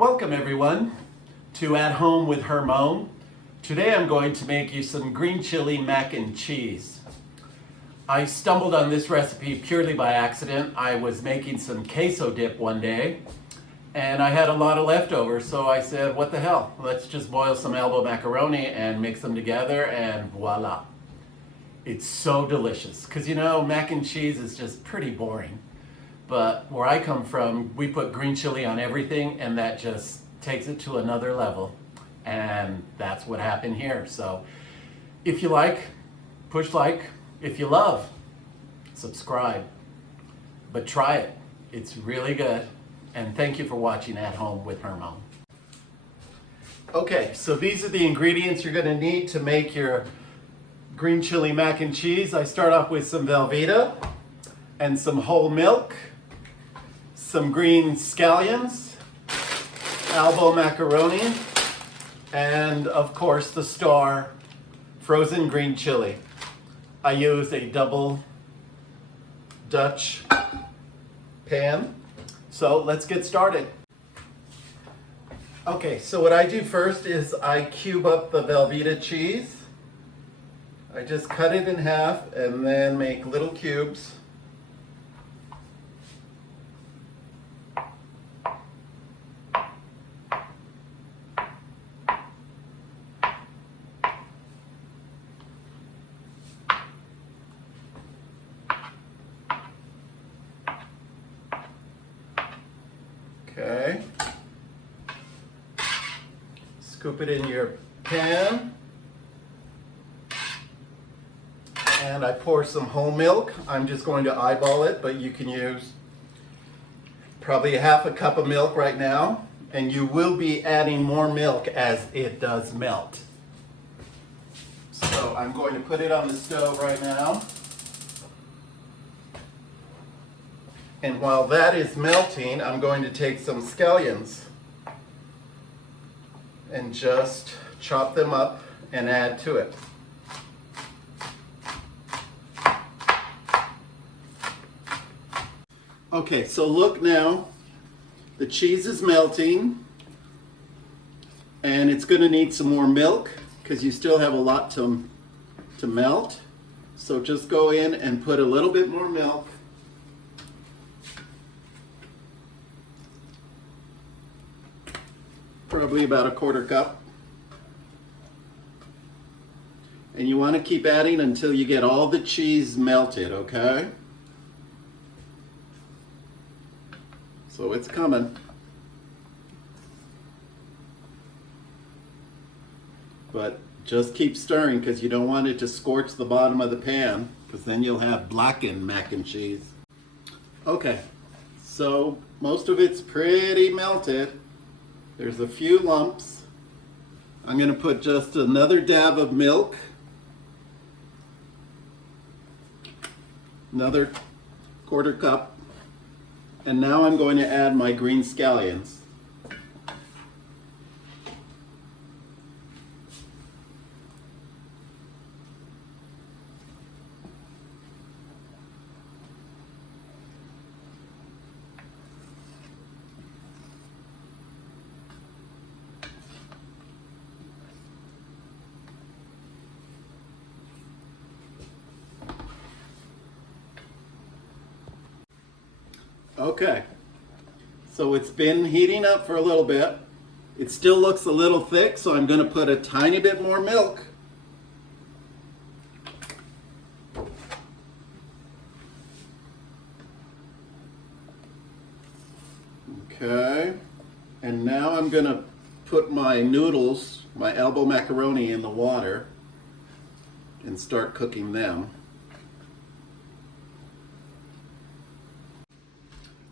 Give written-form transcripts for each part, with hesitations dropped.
Welcome everyone to At Home with Hermone. Today I'm going to make you some green chili mac and cheese. I stumbled on this recipe purely by accident. I was making some queso dip one day and I had a lot of leftovers, so I said, what the hell, let's just boil some elbow macaroni and mix them together and voila. It's so delicious because you know, mac and cheese is just pretty boring. But where I come from, we put green chili on everything and that just takes it to another level. And that's what happened here. So if you like, push like. If you love, subscribe. But try it. It's really good. And thank you for watching At Home with Hermone. Okay, so these are the ingredients you're gonna need to make your green chili mac and cheese. I start off with some Velveeta and some whole milk, some green scallions, elbow macaroni, and of course the star, frozen green chili. I use a double Dutch pan. So let's get started. Okay, so what I do first is I cube up the Velveeta cheese. I just cut it in half and then make little cubes. Okay. Scoop it in your pan. And I pour some whole milk. I'm just going to eyeball it, but you can use probably half a cup of milk right now. And you will be adding more milk as it does melt. So I'm going to put it on the stove right now. And while that is melting, I'm going to take some scallions and just chop them up and add to it. Okay, so look now, the cheese is melting and it's going to need some more milk because you still have a lot to melt. So just go in and put a little bit more milk. Probably about a quarter cup. And you want to keep adding until you get all the cheese melted, okay? So it's coming. But just keep stirring because you don't want it to scorch the bottom of the pan because then you'll have blackened mac and cheese. Okay, so most of it's pretty melted. There's a few lumps. I'm going to put just another dab of milk. Another quarter cup. And now I'm going to add my green scallions. Okay, so it's been heating up for a little bit. It still looks a little thick, so I'm going to put a tiny bit more milk. Okay, and now I'm going to put my noodles, my elbow macaroni, in the water and start cooking them.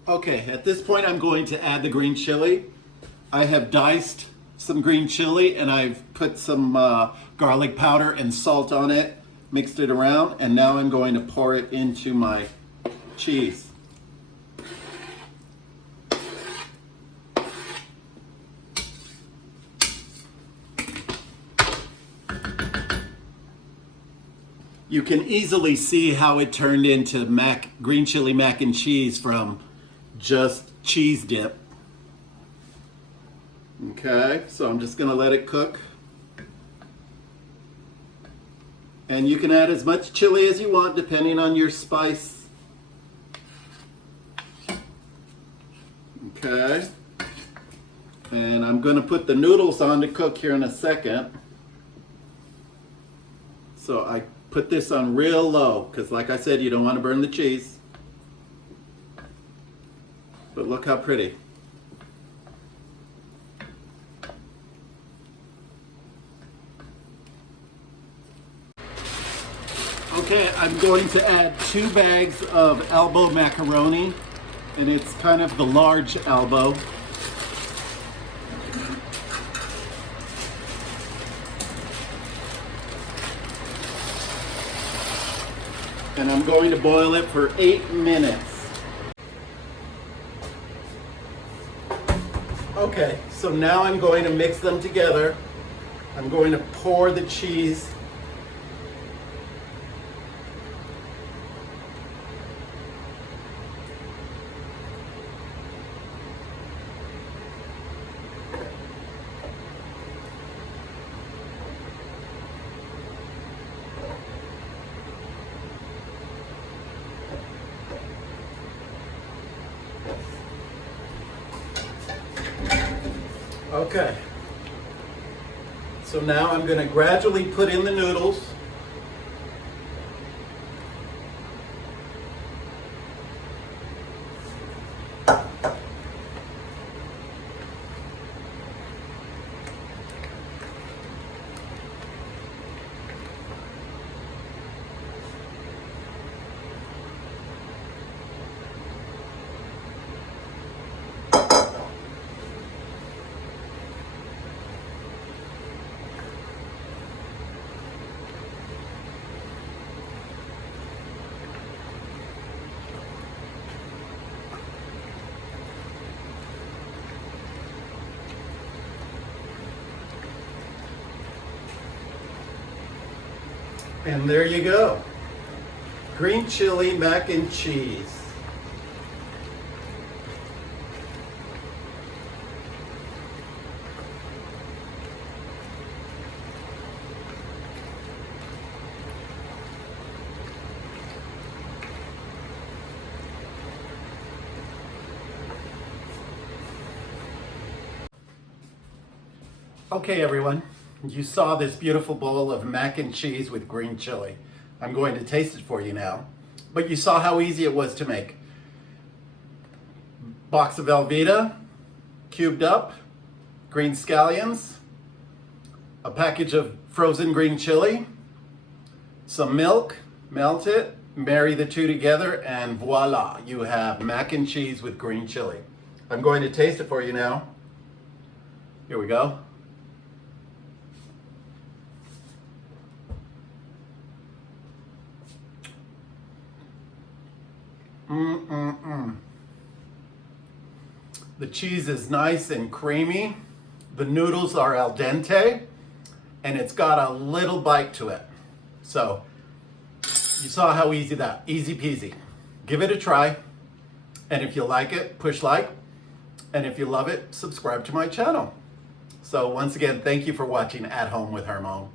Okay, at this point I'm going to add the green chili. I have diced some green chili and I've put some garlic powder and salt on it, mixed it around, and now I'm going to pour it into my cheese. You can easily see how it turned into green chili mac and cheese from just cheese dip. Okay, so I'm just gonna let it cook. And you can add as much chili as you want depending on your spice. Okay. And I'm gonna put the noodles on to cook here in a second. So I put this on real low, because like I said, you don't want to burn the cheese. But look how pretty. Okay, I'm going to add 2 bags of elbow macaroni, and it's kind of the large elbow. And I'm going to boil it for 8 minutes. Okay, so now I'm going to mix them together. I'm going to pour the cheese. Okay, so now I'm going to gradually put in the noodles. And there you go. Green chili mac and cheese. Okay, everyone, you saw this beautiful bowl of mac and cheese with green chili. I'm going to taste it for you now, but you saw how easy it was to make. Box of Velveeta, cubed up, green scallions, a package of frozen green chili, some milk, melt it, marry the two together, and voila, you have mac and cheese with green chili. I'm going to taste it for you now. Here we go. The cheese is nice and creamy. The noodles are al dente, and it's got a little bite to it. So you saw how easy easy peasy. Give it a try. And if you like it, push like. And if you love it, subscribe to my channel. So once again, thank you for watching At Home with Hermo.